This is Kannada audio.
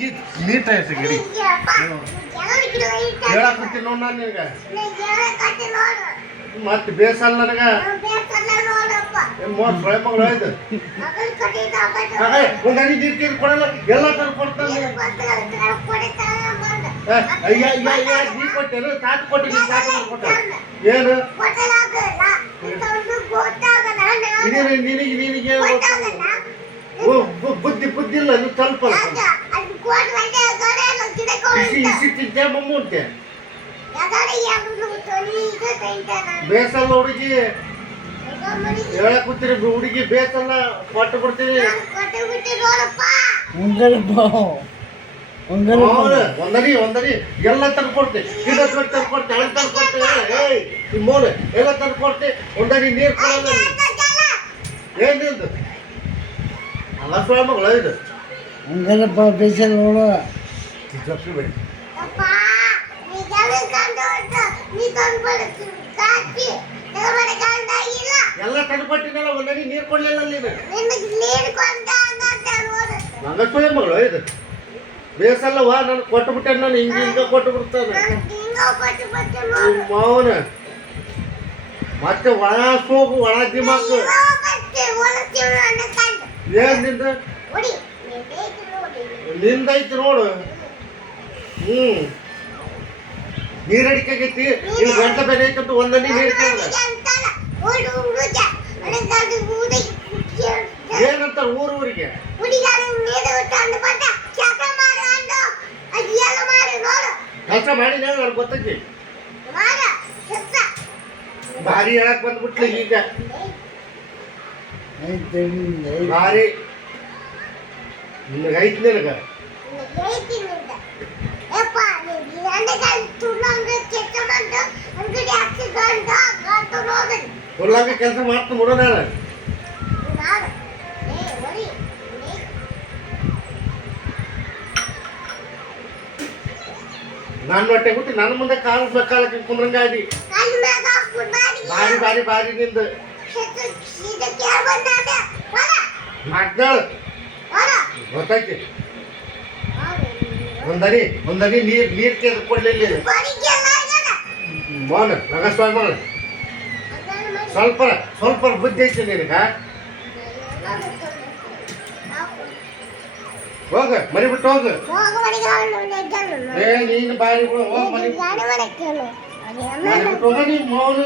ಈಗ ನೀಟಾಯ್ತು ಗಿಡಿ ಹೇಳಾಕತ್ತೀನಿ ನೋಡ್ ನಾನು ನಿನಗೆ ಮತ್ತೆ ಬೇಸಲ್ಲ ನನಗೆ ಸ್ವಯ ಮಗಳು ಆಯ್ತು ಒಂದು ಅಡಿ ನೀರು ಕೊಡಲ್ಲ ಎಲ್ಲ ತಂದು ಕೊಡ್ತಾನೆ ಅಯ್ಯ ನೀ ಕೊಟ್ಟೇನು ತಾಟ್ ಕೊಟ್ಟು ಕೊಟ್ಟ ಏನು ನಿನಗೆ ಬುದ್ಧಿ ಇಲ್ಲ ನೀವು ಸ್ವಲ್ಪ ಇಸಿ ತಿಂತೆ ಮಮ್ಮೂಂತೆ ಬೇಸಲ್ಲ ಹುಡುಗಿ ಹೇಳಕ್ ಕೂತೀರಿ ಹುಡುಗಿ ಬೇಸಲ್ಲ ಕೊಟ್ಟು ಬಿಡ್ತೀವಿ ಒಂದಡಿ ಎಲ್ಲ ತಂದು ಕೊಡ್ತೀವಿ ಗಿಡ ತಂದು ಕೊಡ್ತೀವಿ ಹಣ್ಣು ತಂದು ಕೊಡ್ತೀವಿ ನಿಮ್ಮೋನು ಎಲ್ಲ ತಂದು ಕೊಡ್ತೀವಿ ಒಂದಡಿ ನೀರು ಕೊಡಲ್ಲ ಏನಿಂದು ಅಲ್ಲ ಸ್ವಯ ಮಗಳು ಇದು ಹಂಗಲ್ಲಪ್ಪ ಬೇಸಲ್ಲ ನೋಡು ಬೇಡಿ ಎಲ್ಲ ತಂದು ಕೊಟ್ಟಿದ್ದಲ್ಲ ಒಂದಡಿ ನೀರು ಕೊಡ್ಲಿಲ್ಲ ನೀನು ನಂಗ ಸ್ವಯ ಮಗಳು ಇದು ಬೇಸಲ್ಲವಾ ನಾನು ಕೊಟ್ಟು ಬಿಟ್ಟೆ ನಾನು ಹಿಂಗ ಕೊಟ್ಟು ಬಿಡ್ತಾನೆ ಮಾವನ ಮತ್ತೆ ಒಣ ಸೋಗು ಒಣ ದಿಮಾಕು ಏನ್ ನಿಂದೈತಿ ನೋಡು ನೀರ್ ಅಡಿಕಾಗೈತಿ ಇಲ್ಲಿ ಗಂಟೆ ಬೆಲೆ ಐತಂತ ಒಂದನಿ ನೀರು ಏನಂತಾರ ಊರಿಗೆ ಕೆಲಸ ಮಾಡಿ ನನಗೆ ಗೊತ್ತೈತಿ ಭಾರಿ ಹೇಳಕ್ ಬಂದ್ಬಿಟ್ಲಿ ಈಗ ಭಾರಿ ನಿನಗೆ ಐತಿ ನಿನಗ ಕೊಲ್ಲಂಗ ಕೆಲಸ ಮಾಡ್ತಾ ನೋಡೋ ನಾನು ನಾನು ಹೊಟ್ಟೆ ಹುಟ್ಟಿ ನನ್ನ ಮುಂದೆ ಕಾಲಕ್ಕೆ ಕುಂದ್ರಂಗಾದಿ ಬಾರಿ ನಿಂದು ಮಾಡ್ದಾಳು ಗೊತ್ತೈತಿ ಒಂದನಿ ನೀರ್ ಕೇಳಿ ಕೊಡ್ಲಿಲ್ಲ ಮೋನ ನಗಸ್ವಾಮಿ ಮಗಳು ಸ್ವಲ್ಪ ಬುದ್ಧಿ ಐತಿ ನಿನಗ ಹೋಗ ಮರಿ ಬಿಟ್ಟು ಹೋಗು ನೀನು ಬಾರಿ ಹೋಗ್ ಮರಿ ಬಿಟ್ಟು ಹೋಗ ನೀ ಮೌನ